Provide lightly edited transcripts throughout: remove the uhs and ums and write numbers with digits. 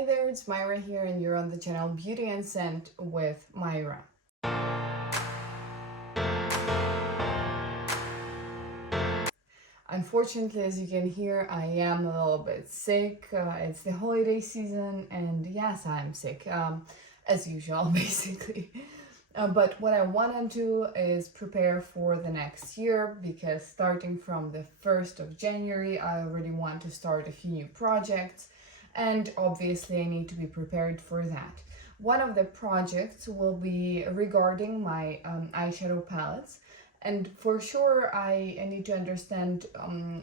Hi there, it's Myra here and you're on the channel Beauty and Scent with Myra. Unfortunately, as you can hear, I am a little bit sick. It's the holiday season and yes, I'm sick, as usual, basically. But what I want to do is prepare for the next year because starting from the 1st of January, I already want to start a few new projects. And obviously I need to be prepared for that. One of the projects will be regarding my eyeshadow palettes, and for sure I need to understand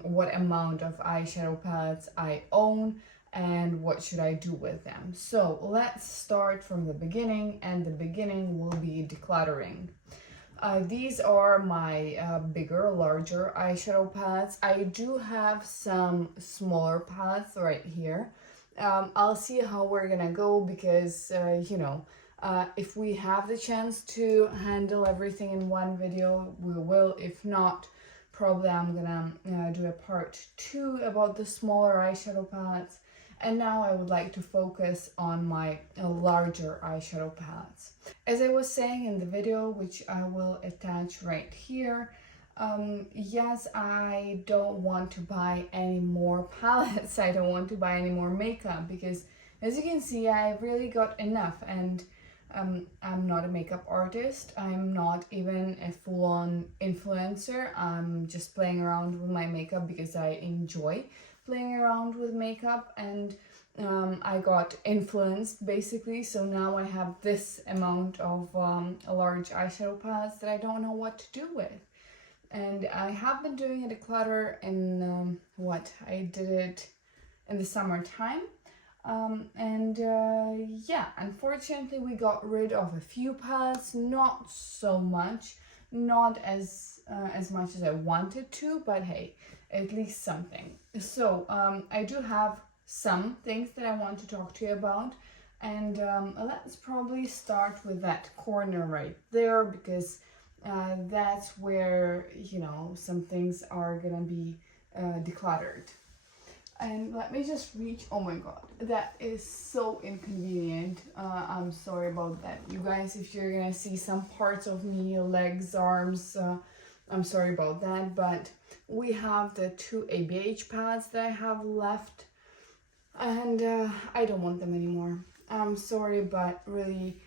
what amount of eyeshadow palettes I own and what should I do with them. So let's start from the beginning, and the beginning will be decluttering. These are my bigger, larger eyeshadow palettes. I do have some smaller palettes right here. I'll see how we're gonna go because, if we have the chance to handle everything in one video, we will. If not, probably I'm gonna do a part 2 about the smaller eyeshadow palettes. And now I would like to focus on my larger eyeshadow palettes. As I was saying in the video, which I will attach right here, yes, I don't want to buy any more palettes. I don't want to buy any more makeup because, as you can see, I really got enough. And I'm not a makeup artist. I'm not even a full-on influencer. I'm just playing around with my makeup because I enjoy playing around with makeup, and I got influenced basically. So now I have this amount of large eyeshadow palettes that I don't know what to do with. And I have been doing a declutter in I did it in the summertime. Yeah, unfortunately we got rid of a few palettes, not so much, not as much as I wanted to, but hey, at least something. So I do have some things that I want to talk to you about, and let's probably start with that corner right there because that's where, some things are gonna be decluttered. And let me just reach. Oh my god, that is so inconvenient. I'm sorry about that, you guys. If you're gonna see some parts of me, legs, arms, I'm sorry about that. But we have the 2 ABH pads that I have left, and I don't want them anymore. I'm sorry, but really,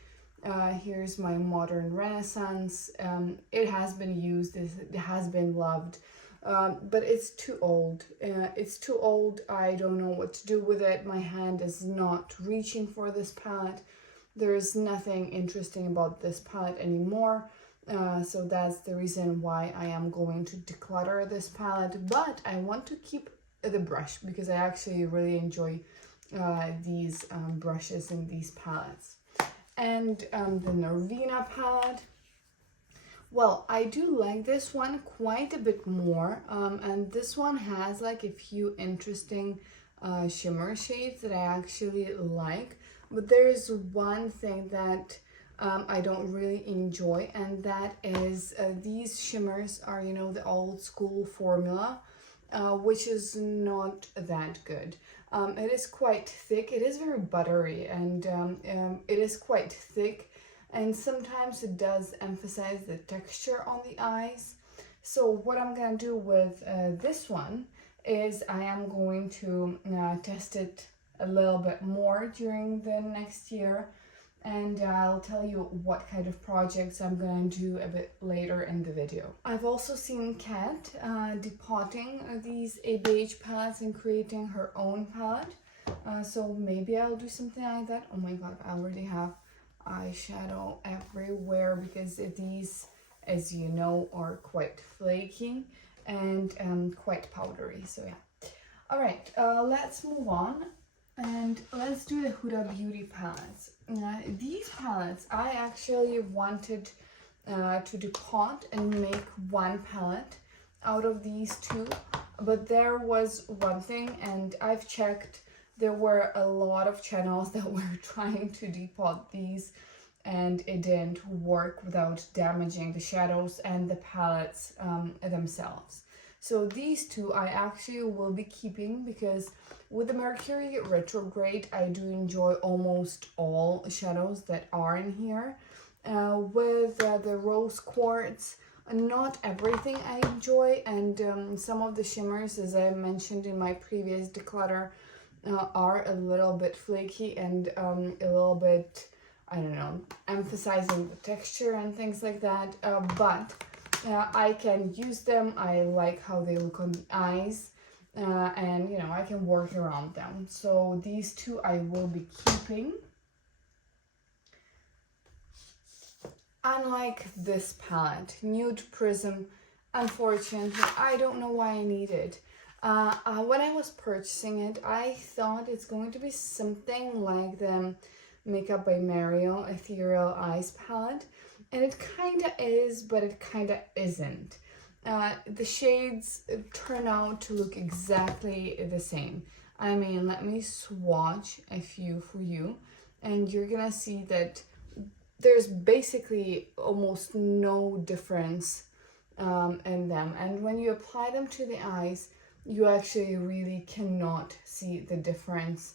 here's my modern renaissance. It has been used, it has been loved, but it's too old. It's too old. I don't know what to do with it. My hand is not reaching for this palette. There's nothing interesting about this palette anymore. So that's the reason why I am going to declutter this palette. But I want to keep the brush because I actually really enjoy these brushes in these palettes. And the Norvina palette, well, I do like this one quite a bit more, and this one has like a few interesting shimmer shades that I actually like, but there's one thing that I don't really enjoy, and that is these shimmers are, the old school formula, which is not that good. It is quite thick, it is very buttery, and it is quite thick, and sometimes it does emphasize the texture on the eyes. So what I'm gonna do with this one is I am going to test it a little bit more during the next year, and I'll tell you what kind of projects I'm going to do a bit later in the video. I've also seen Kat depotting these ABH palettes and creating her own palette, so maybe I'll do something like that. Oh my god, I already have eyeshadow everywhere because these, as you know, are quite flaky and quite powdery. So yeah, all right, let's move on and let's do the Huda Beauty palettes. These palettes I actually wanted to depot and make one palette out of these 2, but there was one thing, and I've checked. There were a lot of channels that were trying to depot these, and it didn't work without damaging the shadows and the palettes themselves. So these two I actually will be keeping because with the Mercury retrograde, I do enjoy almost all shadows that are in here. With the rose quartz, not everything I enjoy, and some of the shimmers, as I mentioned in my previous declutter, are a little bit flaky and a little bit, I don't know, emphasizing the texture and things like that, but I can use them. I like how they look on the eyes, and you know, I can work around them. So these two I will be keeping. Unlike this palette, Nude Prism, unfortunately, I don't know why I need it. When I was purchasing it, I thought it's going to be something like the Makeup by Mario Ethereal Eyes palette, and it kind of is, but it kind of isn't. The shades turn out to look exactly the same. I mean, let me swatch a few for you, and you're gonna see that there's basically almost no difference in them. And when you apply them to the eyes, you actually really cannot see the difference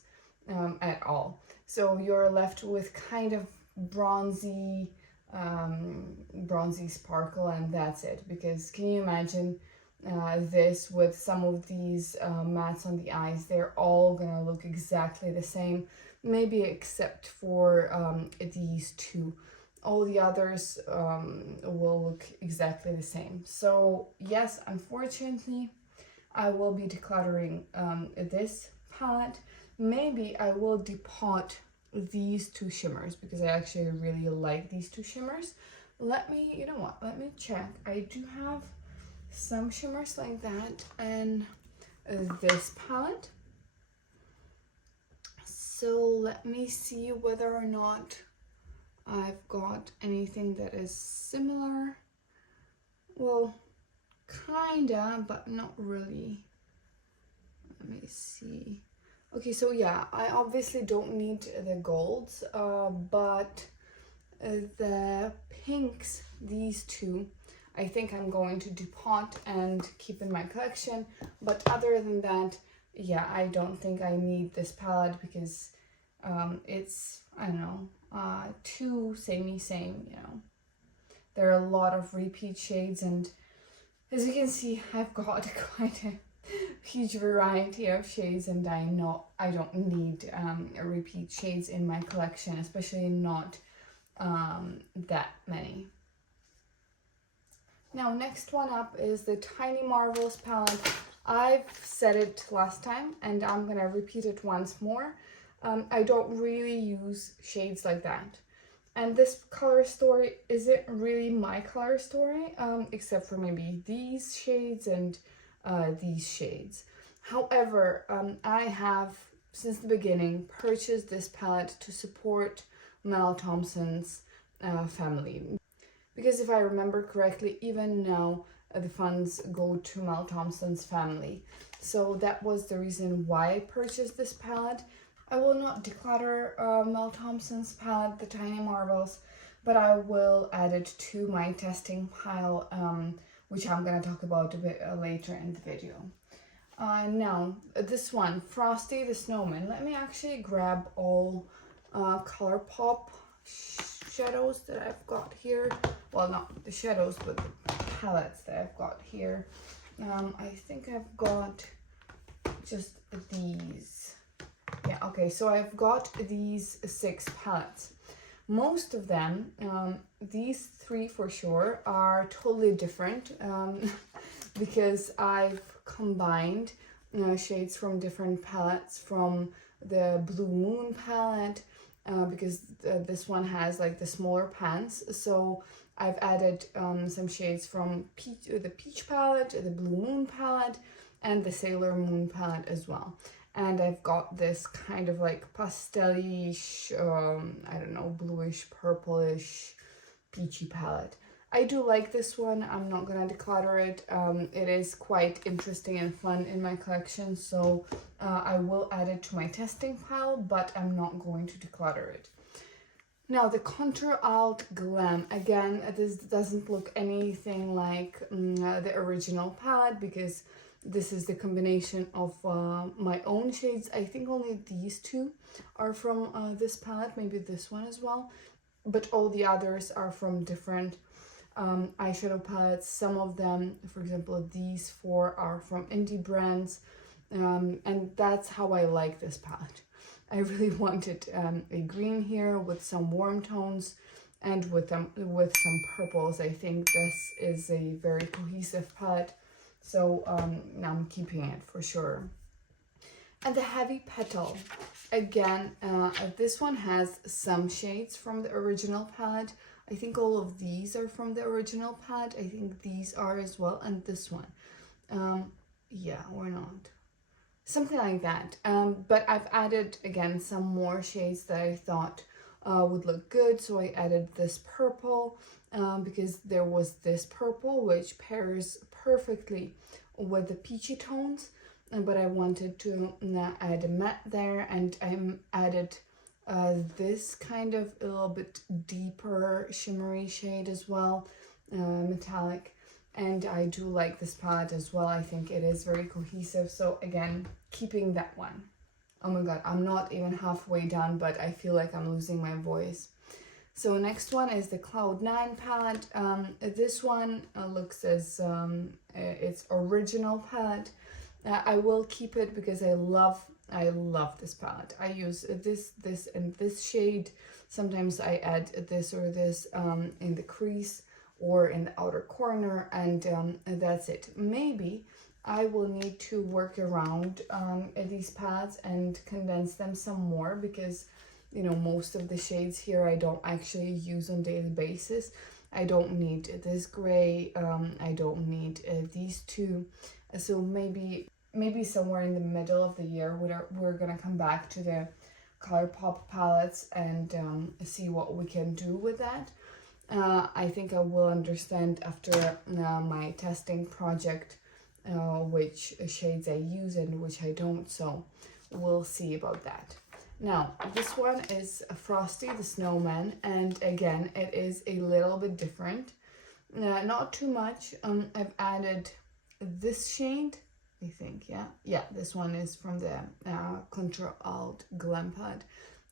at all. So you're left with kind of bronzy sparkle, and that's it. Because can you imagine this with some of these mattes on the eyes? They're all gonna look exactly the same, maybe except for these two. All the others will look exactly the same. So yes, unfortunately, I will be decluttering this palette. Maybe I will depot these two shimmers because I actually really like these two shimmers. Let me, you know what, let me check. I do have some shimmers like that and this palette. So let me see whether or not I've got anything that is similar. Well, kinda, but not really. Let me see. Okay, so yeah, I obviously don't need the golds, but the pinks, these two, I think I'm going to depot and keep in my collection. But other than that, yeah, I don't think I need this palette because it's, I don't know, too samey same, you know. There are a lot of repeat shades, and as you can see, I've got quite a huge variety of shades, and I know I don't need repeat shades in my collection, especially not that many. Now, next one up is the Tiny Marvels palette. I've said it last time, and I'm gonna repeat it once more. I don't really use shades like that. And this color story isn't really my color story, except for maybe these shades and these shades. However, I have, since the beginning, purchased this palette to support Mel Thompson's family. Because if I remember correctly, even now, the funds go to Mel Thompson's family. So that was the reason why I purchased this palette. I will not declutter Mel Thompson's palette, the Tiny Marvels, but I will add it to my testing pile, which I'm going to talk about a bit later in the video. Now, this one, Frosty the Snowman. Let me actually grab all ColourPop shadows that I've got here. Well, not the shadows, but the palettes that I've got here. I think I've got just these. Yeah, okay, so I've got these 6 palettes. Most of them, these 3 for sure, are totally different because I've combined shades from different palettes, from the Blue Moon palette, because this one has like the smaller pans. So I've added some shades from the Peach palette, the Blue Moon palette, and the Sailor Moon palette as well. And I've got this kind of like pastel-ish, I don't know, bluish, purplish, peachy palette. I do like this one. I'm not gonna declutter it. It is quite interesting and fun in my collection, so I will add it to my testing pile, but I'm not going to declutter it. Now the Contour Alt Glam, again, this doesn't look anything like the original palette, because this is the combination of my own shades. I think only these two are from this palette, maybe this one as well, but all the others are from different eyeshadow palettes. Some of them, for example, these four are from indie brands, and that's how I like this palette. I really wanted a green here with some warm tones and with some purples. I think this is a very cohesive palette, so I'm keeping it for sure. And the Heavy Petal, again, this one has some shades from the original palette. I think all of these are from the original palette. I think these are as well, and this one. Yeah, or not. Something like that. But I've added, again, some more shades that I thought would look good. So I added this purple because there was this purple which pairs perfectly with the peachy tones. But I wanted to add a matte there, and I added this kind of a little bit deeper shimmery shade as well, metallic. And I do like this palette as well. I think it is very cohesive. So again, keeping that one. Oh my god, I'm not even halfway done, but I feel like I'm losing my voice. So next one is the Cloud9 palette. This one looks as its original palette. I will keep it because I love this palette. I use this, and this shade. Sometimes I add this or this in the crease or in the outer corner, and that's it. Maybe I will need to work around these palettes and condense them some more, because you know, most of the shades here I don't actually use on daily basis. I don't need this gray, I don't need these two. So maybe somewhere in the middle of the year we're gonna come back to the ColourPop palettes and see what we can do with that. I think I will understand after my testing project which shades I use and which I don't, so we'll see about that. Now, this one is Frosty the Snowman, and again, it is a little bit different. Not too much. I've added this shade, I think, yeah, this one is from the Contour Alt Glam Palette.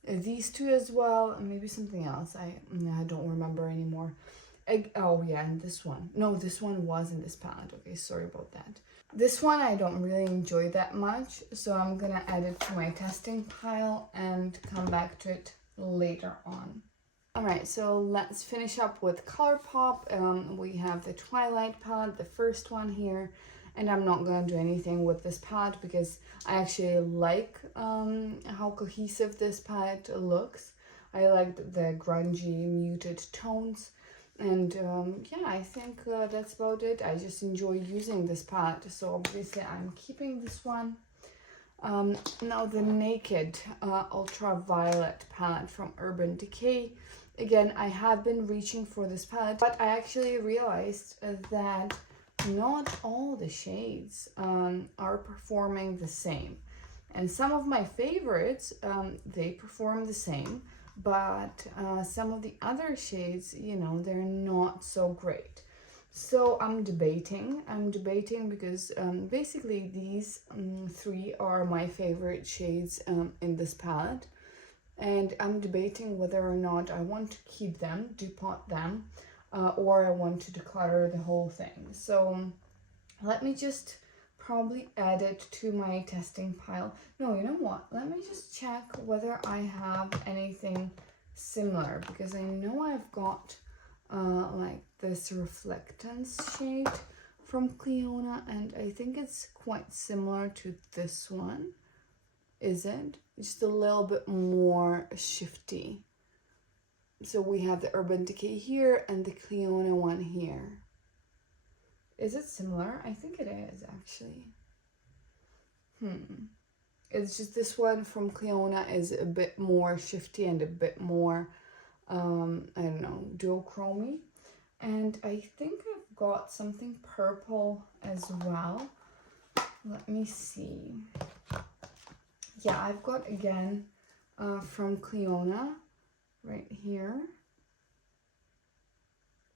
These two as well, and maybe something else. I don't remember anymore. Oh yeah, and this one. No, this one was in this palette. Okay, sorry about that. This one I don't really enjoy that much, so I'm gonna add it to my testing pile and come back to it later on. Alright, so let's finish up with ColourPop. We have the Twilight palette, the first one here. And I'm not going to do anything with this palette because I actually like how cohesive this palette looks. I like the grungy, muted tones. And yeah, I think that's about it. I just enjoy using this palette. So obviously I'm keeping this one. Now the Naked Ultraviolet palette from Urban Decay. Again, I have been reaching for this palette, but I actually realized that not all the shades are performing the same, and some of my favorites they perform the same, but some of the other shades, you know, they're not so great. So I'm debating because basically these three are my favorite shades in this palette, and I'm debating whether or not I want to keep them, depot them, or I want to declutter the whole thing. So let me just probably add it to my testing pile. No, you know what? Let me just check whether I have anything similar, because I know I've got like this Reflectance shade from Cliona, and I think it's quite similar to this one. Is it? Just a little bit more shifty. So we have the Urban Decay here and the Cliona one here. Is it similar? I think it is, actually. It's just this one from Cliona is a bit more shifty and a bit more, I don't know, duochromy. And I think I've got something purple as well. Let me see. Yeah, I've got, again, from Cliona, right here.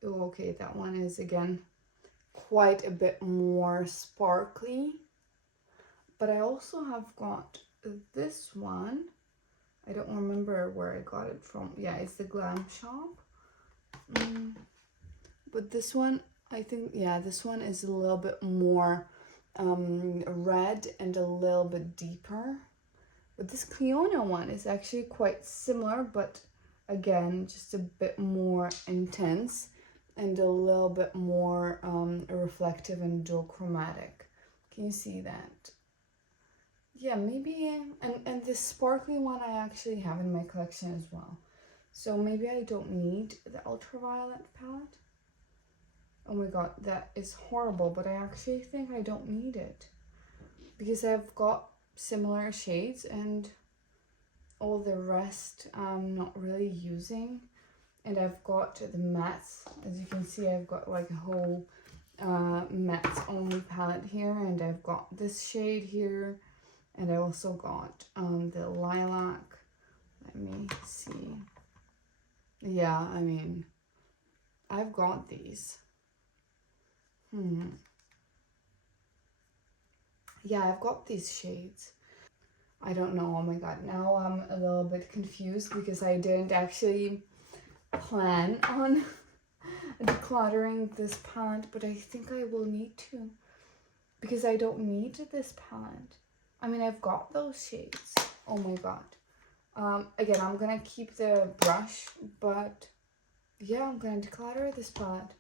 Oh, okay, that one is again quite a bit more sparkly. But I also have got this one. I don't remember where I got it from. Yeah, it's the Glam Shop. But this one, I think, yeah, this one is a little bit more red and a little bit deeper. But this Cliona one is actually quite similar, but again, just a bit more intense and a little bit more reflective and duochromatic. Can you see that? Yeah, maybe, and this sparkly one I actually have in my collection as well. So maybe I don't need the Ultraviolet palette. Oh my god, that is horrible, but I actually think I don't need it. Because I've got similar shades and all the rest I'm not really using. And I've got the mattes. As you can see, I've got like a whole matte only palette here. And I've got this shade here. And I also got the lilac. Let me see. Yeah, I mean, I've got these. Yeah, I've got these shades. I don't know, oh my god, now I'm a little bit confused because I didn't actually plan on decluttering this palette, but I think I will need to because I don't need this palette. I mean, I've got those shades. Oh my god. Again, I'm gonna keep the brush, but yeah, I'm gonna declutter this palette.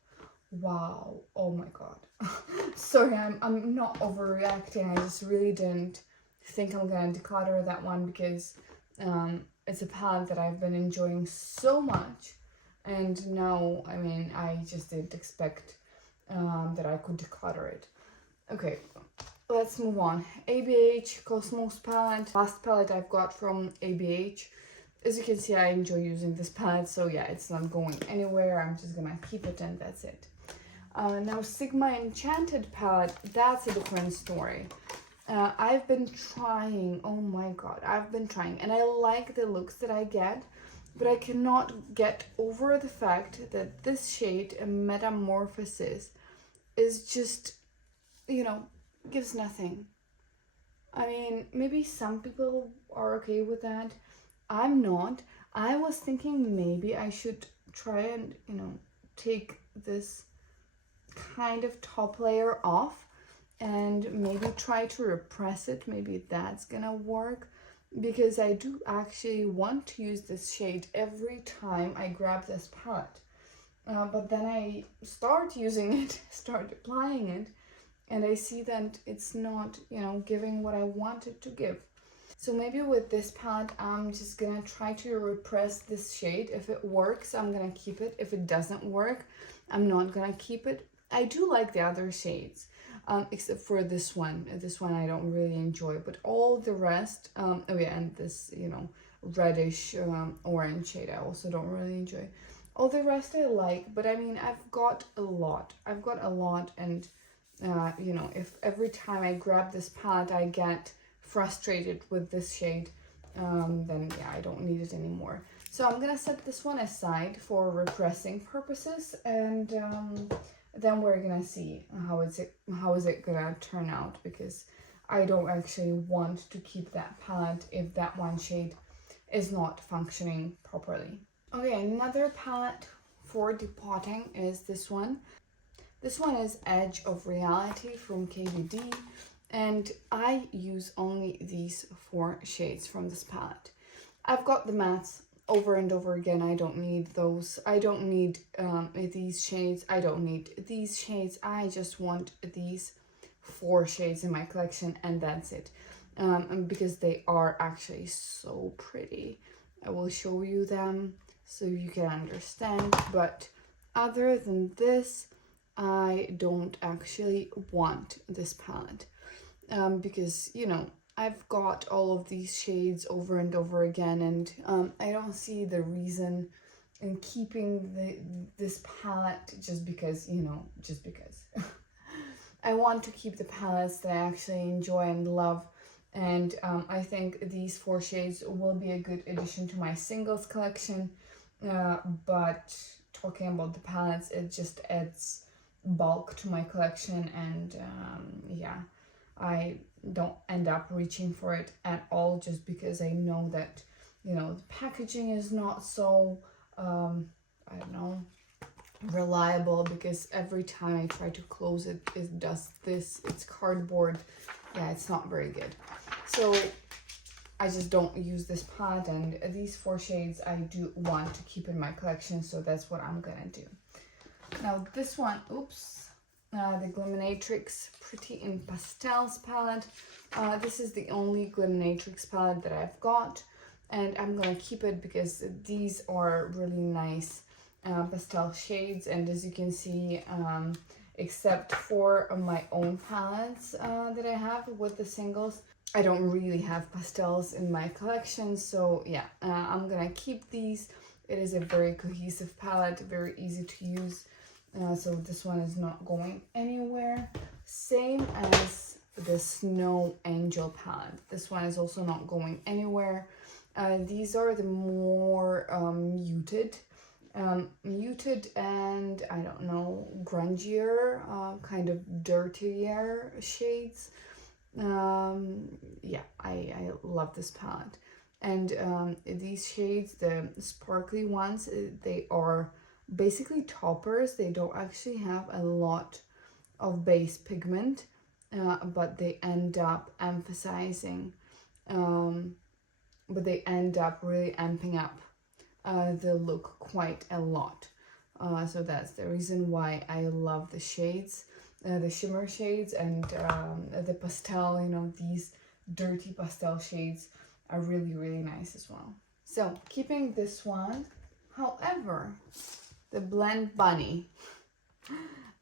Wow, oh my god. Sorry, I'm not overreacting. I just really didn't think I'm gonna declutter that one because it's a palette that I've been enjoying so much, and now, I mean, I just didn't expect that I could declutter it. Okay, let's move on. ABH Cosmos palette. Last palette I've got from ABH. As you can see, I enjoy using this palette, so yeah, it's not going anywhere. I'm just gonna keep it and that's it. Now Sigma Enchanted palette, that's a different story. I've been trying, oh my god, I've been trying, and I like the looks that I get, but I cannot get over the fact that this shade, Metamorphosis, is just, you know, gives nothing. I mean, maybe some people are okay with that. I'm not. I was thinking maybe I should try and, you know, take this kind of top layer off and maybe try to repress it. Maybe that's gonna work because I do actually want to use this shade every time I grab this palette. But then I start using it, start applying it, and I see that it's not, you know, giving what I want it to give. So maybe with this palette, I'm just gonna try to repress this shade. If it works, I'm gonna keep it. If it doesn't work, I'm not gonna keep it. I do like the other shades, except for this one. This one I don't really enjoy, but all the rest, oh yeah, and this, you know, reddish orange shade I also don't really enjoy. All the rest I like, but I mean, I've got a lot. I've got a lot, and you know, if every time I grab this palette I get frustrated with this shade, then yeah, I don't need it anymore. So I'm gonna set this one aside for repressing purposes, and then we're gonna see how is it gonna turn out, because I don't actually want to keep that palette if that one shade is not functioning properly. Okay, another palette for depotting is this one. This one is Edge of Reality from KVD, and I use only these 4 shades from this palette. I've got the mattes over and over again. I don't need those. I don't need these shades. I don't need these shades. I just want these 4 shades in my collection, and that's it. Because they are actually so pretty. I will show you them so you can understand, but other than this, I don't actually want this palette, because, you know, I've got all of these shades over and over again, and I don't see the reason in keeping this palette just because, you know, just because. I want to keep the palettes that I actually enjoy and love, and I think these 4 shades will be a good addition to my singles collection. but talking about the palettes, it just adds bulk to my collection, and yeah, I don't end up reaching for it at all, just because I know that, you know, the packaging is not so I don't know, reliable, because every time I try to close it, it does this. It's cardboard. Yeah, it's not very good. So I just don't use this palette, and these 4 shades I do want to keep in my collection, so that's what I'm gonna do. Now this one, oops, the Glaminatrix Pretty in Pastels palette. This is the only Glaminatrix palette that I've got, and I'm gonna keep it because these are really nice pastel shades, and as you can see, except for my own palettes that I have with the singles, I don't really have pastels in my collection. So yeah, I'm gonna keep these. It is a very cohesive palette, very easy to use, so this one is not going anywhere. Same as the Snow Angel palette. This one is also not going anywhere. These are the more muted and I don't know, grungier, kind of dirtier shades. Yeah, I love this palette. And these shades, the sparkly ones, they are basically toppers. They don't actually have a lot of base pigment, but they end up emphasizing, but they end up really amping up the look quite a lot. So that's the reason why I love the shades, the shimmer shades, and the pastel, you know, these dirty pastel shades are really, really nice as well. So keeping this one, however, the Blend Bunny,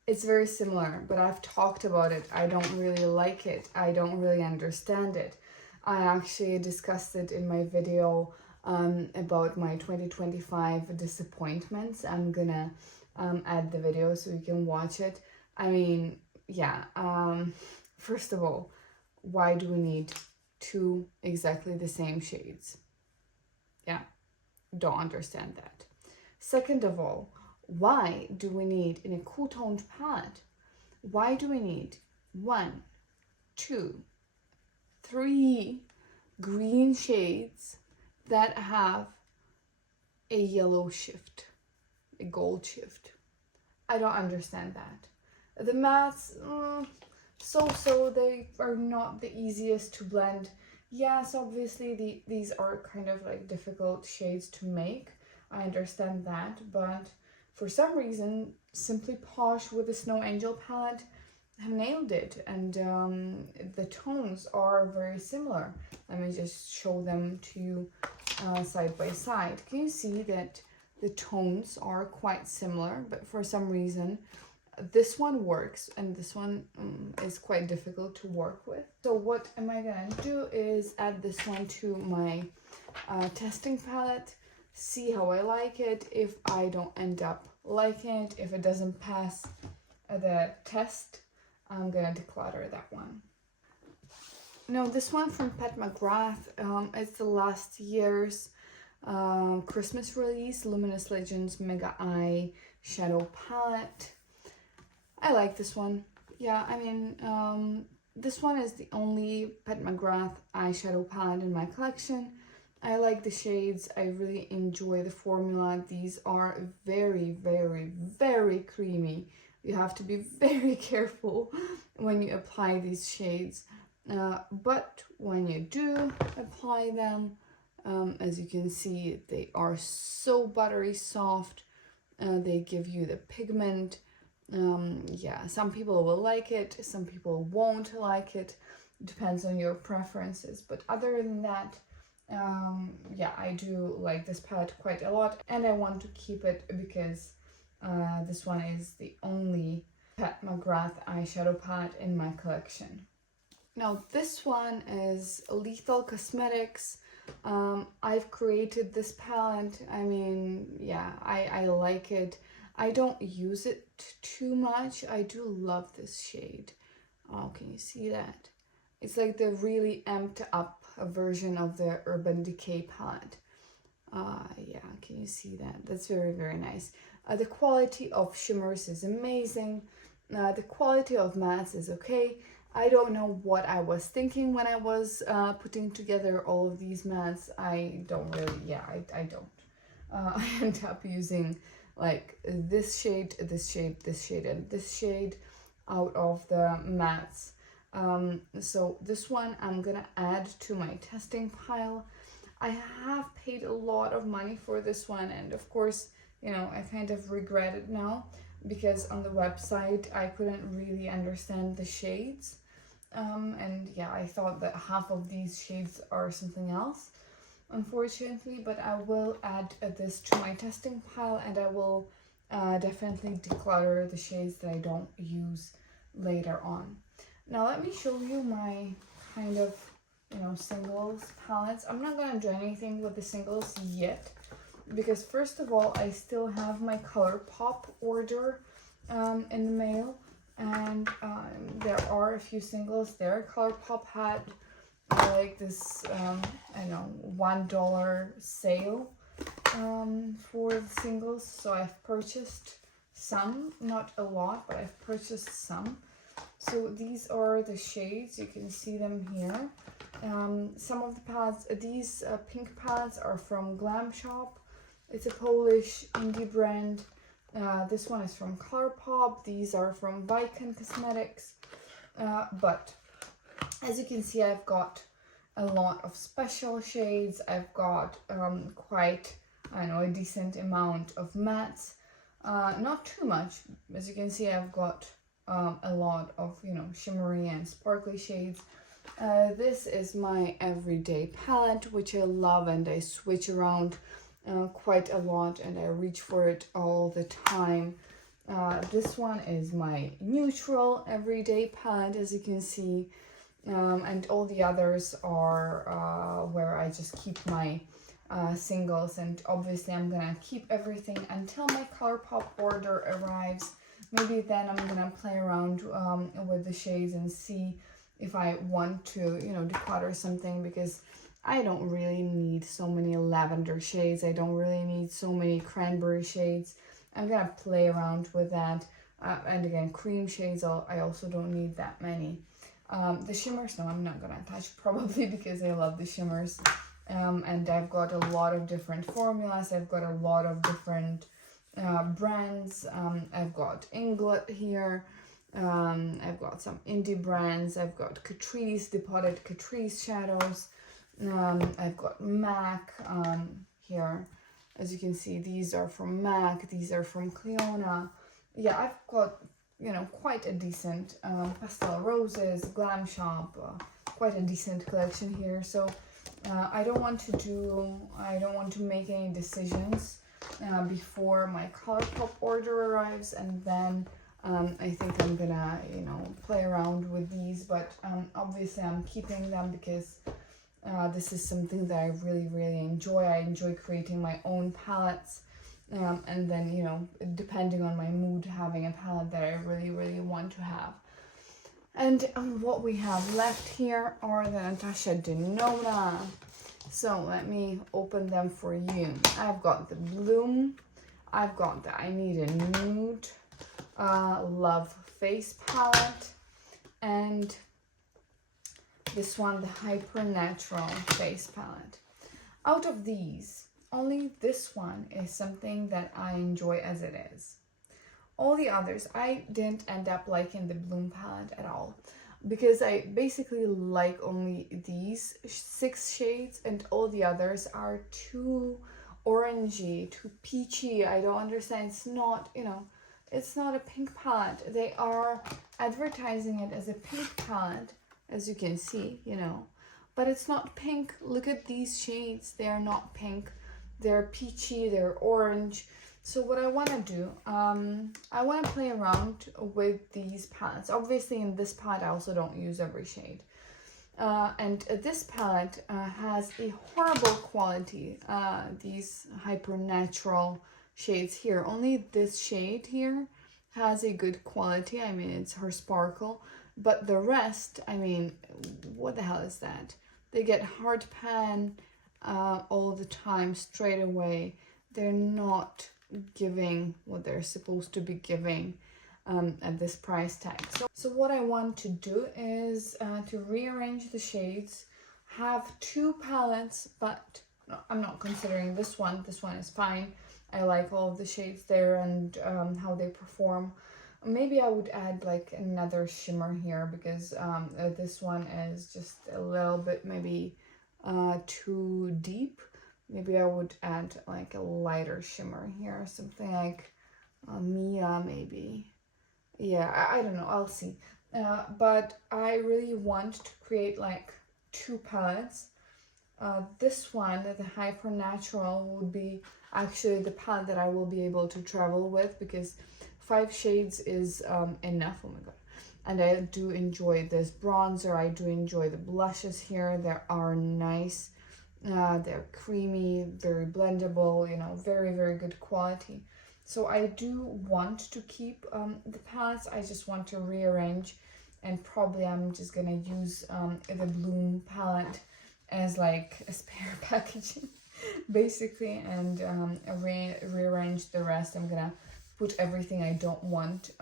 it's very similar, but I've talked about it. I don't really like it. I don't really understand it. I actually discussed it in my video about my 2025 disappointments. I'm gonna add the video so you can watch it. I mean, yeah, first of all, why do we need 2 exactly the same shades? Yeah, don't understand that. Second of all, why do we need, in a cool toned palette, why do we need 1, 2, 3 green shades that have a yellow shift, a gold shift? I don't understand that. The mattes, so they are not the easiest to blend. Yes, obviously these are kind of like difficult shades to make. I understand that, but for some reason, Simply Posh with the Snow Angel palette have nailed it, and the tones are very similar. Let me just show them to you side by side. Can you see that the tones are quite similar, but for some reason this one works and this one is quite difficult to work with. So what am I gonna do is add this one to my testing palette, see how I like it. If I don't end up liking it, if it doesn't pass the test, I'm gonna declutter that one. Now this one from McGrath, it's the last year's Christmas release, Luminous Legends Mega Eye Shadow Palette. I like this one. Yeah, I mean, this one is the only McGrath eyeshadow palette in my collection. I like the shades. I really enjoy the formula. These are very, very, very creamy. You have to be very careful when you apply these shades. But when you do apply them, as you can see, they are so buttery soft. They give you the pigment. Yeah, some people will like it, some people won't like it. Depends on your preferences. But other than that, yeah, I do like this palette quite a lot, and I want to keep it because this one is the only McGrath eyeshadow palette in my collection. Now this one is Lethal Cosmetics. I've created this palette. I mean, yeah, I like it. I don't use it too much. I do love this shade. Oh, can you see that? It's like the really amped up version of the Urban Decay palette. Yeah, yeah, can you see that? That's very, very nice. The quality of shimmers is amazing. The quality of mattes is okay. I don't know what I was thinking when I was putting together all of these mattes. I don't really, yeah, I don't. I end up using like this shade, this shade, this shade, and this shade out of the mattes. So this one I'm gonna add to my testing pile. I have paid a lot of money for this one, and of course, you know, I kind of regret it now because on the website I couldn't really understand the shades. And yeah, I thought that half of these shades are something else, unfortunately, but I will add this to my testing pile, and I will definitely declutter the shades that I don't use later on. Now let me show you my kind of, you know, singles palettes. I'm not gonna do anything with the singles yet because first of all, I still have my ColourPop order in the mail, and there are a few singles there. ColourPop had like this, I don't know, $1 sale for the singles, so I've purchased some, not a lot, but I've purchased some. So these are the shades, you can see them here. Some of the palettes, these pink palettes are from Glam Shop. It's a Polish indie brand. This one is from ColourPop. These are from Vicon Cosmetics. But as you can see, I've got a lot of special shades. I've got quite, I don't know, a decent amount of mattes. Not too much. As you can see, I've got a lot of, you know, shimmery and sparkly shades. This is my everyday palette, which I love, and I switch around quite a lot, and I reach for it all the time. This one is my neutral everyday palette, as you can see, and all the others are where I just keep my singles, and obviously I'm gonna keep everything until my ColourPop order arrives. Maybe then I'm gonna play around with the shades and see if I want to, you know, declutter something, because I don't really need so many lavender shades. I don't really need so many cranberry shades. I'm gonna play around with that. And again, cream shades, I also don't need that many. The shimmers, no, I'm not gonna touch, probably because I love the shimmers. And I've got a lot of different formulas. I've got a lot of different brands. I've got Inglet here. I've got some indie brands. I've got Catrice, depotted Catrice shadows. I've got MAC here. As you can see, these are from MAC. These are from Cliona. Yeah, I've got, you know, quite a decent Pastel Roses, Glam Shop, quite a decent collection here. So I don't want to make any decisions before my ColourPop order arrives, and then I think I'm gonna, you know, play around with these, but obviously I'm keeping them because this is something that I really, really enjoy. I enjoy creating my own palettes, and then, you know, depending on my mood, having a palette that I really, really want to have. And what we have left here are the Anastasia Denona. So let me open them for you. I've got the Bloom. I've got the I Need a Nude Love Face palette. And this one, the Hyper Natural Face palette. Out of these, only this one is something that I enjoy as it is. All the others, I didn't end up liking the Bloom palette at all, because I basically like only these 6 shades, and all the others are too orangey, too peachy. I don't understand. It's not, you know, it's not a pink palette. They are advertising it as a pink palette, as you can see, you know, but it's not pink. Look at these shades. They are not pink. They're peachy, they're orange. So what I want to do, I want to play around with these palettes. Obviously in this palette I also don't use every shade. And this palette has a horrible quality, these hyper natural shades here. Only this shade here has a good quality. I mean, it's her sparkle. But the rest, I mean, what the hell is that? They get hard pan, all the time straight away, they're not giving what they're supposed to be giving at this price tag. So what I want to do is to rearrange the shades, have two palettes, but no, I'm not considering this one. This one is fine. I like all of the shades there and how they perform. Maybe I would add like another shimmer here because this one is just a little bit maybe too deep. Maybe I would add like a lighter shimmer here, something like Mia maybe. Yeah, I don't know, I'll see. But I really want to create like two palettes. This one, the Hyper Natural, would be actually the palette that I will be able to travel with because 5 shades is enough. Oh my god. And I do enjoy this bronzer. I do enjoy the blushes here. They are nice. They're creamy, very blendable, you know, very, very good quality. So I do want to keep the palettes. I just want to rearrange, and probably I'm just gonna use the Bloom palette as like a spare packaging basically, and rearrange the rest. I'm gonna put everything I don't want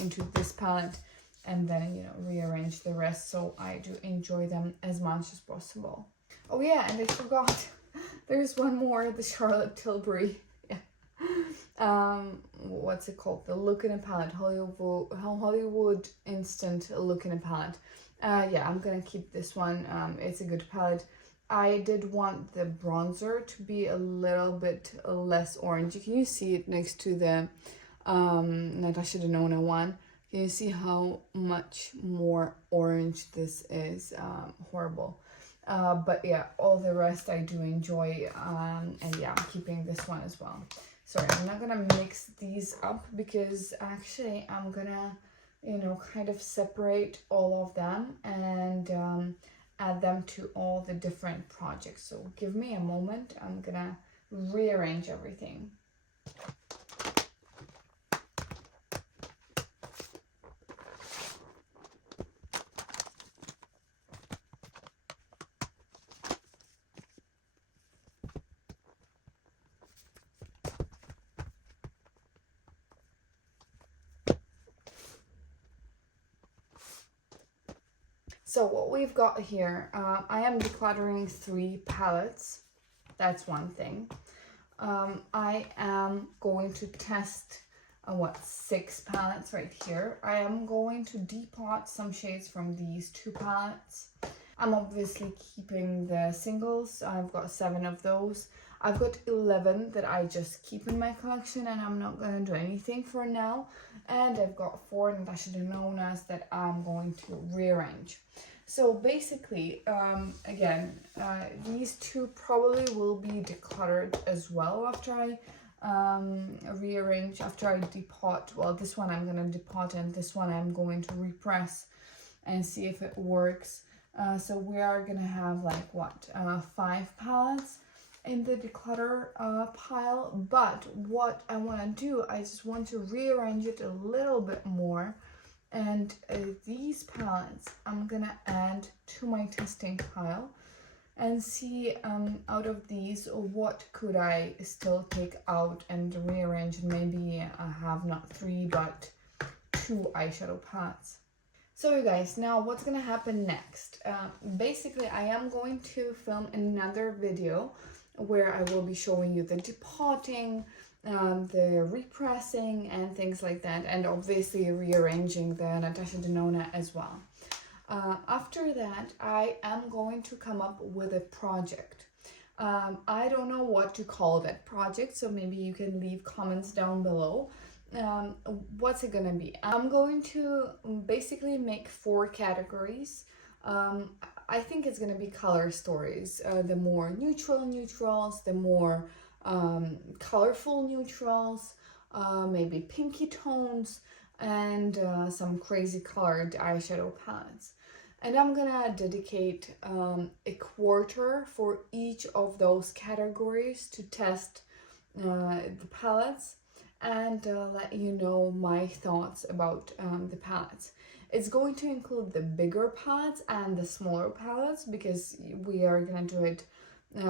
into this palette, and then, you know, rearrange the rest so I do enjoy them as much as possible. Oh yeah, and I forgot, there's one more, the Charlotte Tilbury. Yeah. What's it called? The Look in a Palette, Hollywood Instant Look in a Palette. Yeah, I'm gonna keep this one. It's a good palette. I did want the bronzer to be a little bit less orange. Can you see it next to the Natasha Denona one? Can you see how much more orange this is? Horrible. But yeah, all the rest I do enjoy. And yeah, I'm keeping this one as well. Sorry, I'm not gonna mix these up because actually I'm gonna, you know, kind of separate all of them and add them to all the different projects. So give me a moment. I'm gonna rearrange everything. So what we've got here, I am decluttering 3 palettes. That's one thing. I am going to test 6 palettes right here. I am going to depot some shades from these 2 palettes. I'm obviously keeping the singles. I've got 7 of those. I've got 11 that I just keep in my collection and I'm not going to do anything for now. And I've got 4 Natasha Denonas that I'm going to rearrange. So basically, again, these 2 probably will be decluttered as well after I rearrange, after I depot. Well, this one I'm going to depot and this one I'm going to repress and see if it works. So we are going to have like, 5 palettes in the declutter pile. But what I want to do, I just want to rearrange it a little bit more. And these palettes I'm gonna add to my testing pile and see out of these what could I still take out and rearrange, and maybe have not 3 but 2 eyeshadow palettes. So you guys, now what's gonna happen next? Basically I am going to film another video where I will be showing you the depotting, the repressing and things like that, and obviously rearranging the Natasha Denona as well. After that, I am going to come up with a project. I don't know what to call that project, so maybe you can leave comments down below. What's it gonna be? I'm going to basically make 4 categories. I think it's gonna be color stories. The more neutral neutrals, the more colorful neutrals, maybe pinky tones, and some crazy colored eyeshadow palettes. And I'm gonna dedicate a quarter for each of those categories to test the palettes and let you know my thoughts about the palettes. It's going to include the bigger palettes and the smaller palettes because we are gonna do it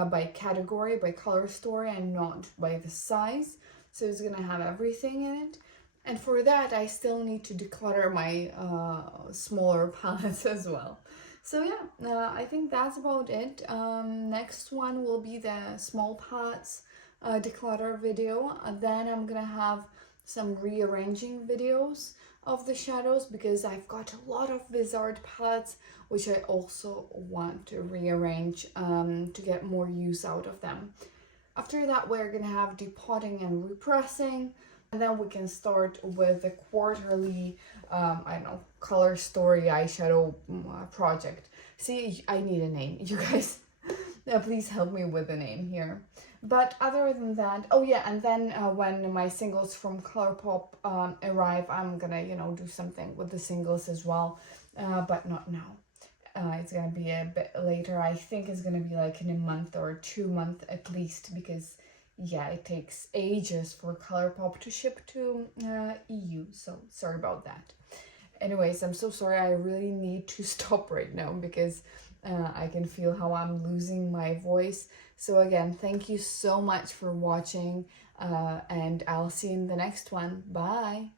by category, by color story, and not by the size. So it's gonna have everything in it. And for that, I still need to declutter my smaller palettes as well. So yeah, I think that's about it. Next one will be the small palettes declutter video. Then I'm gonna have some rearranging videos of the shadows because I've got a lot of Wizard palettes which I also want to rearrange to get more use out of them. After that, we're gonna have depotting and repressing, and then we can start with the quarterly, I don't know, color story eyeshadow project. See, I need a name. You guys, please help me with a name here. But other than that, oh yeah, and then when my singles from ColourPop arrive, I'm gonna, you know, do something with the singles as well, but not now. It's gonna be a bit later. I think it's gonna be like in a month or 2 months at least, because yeah, it takes ages for ColourPop to ship to EU, so sorry about that. Anyways, I'm so sorry. I really need to stop right now because I can feel how I'm losing my voice. So again, thank you so much for watching, and I'll see you in the next one. Bye!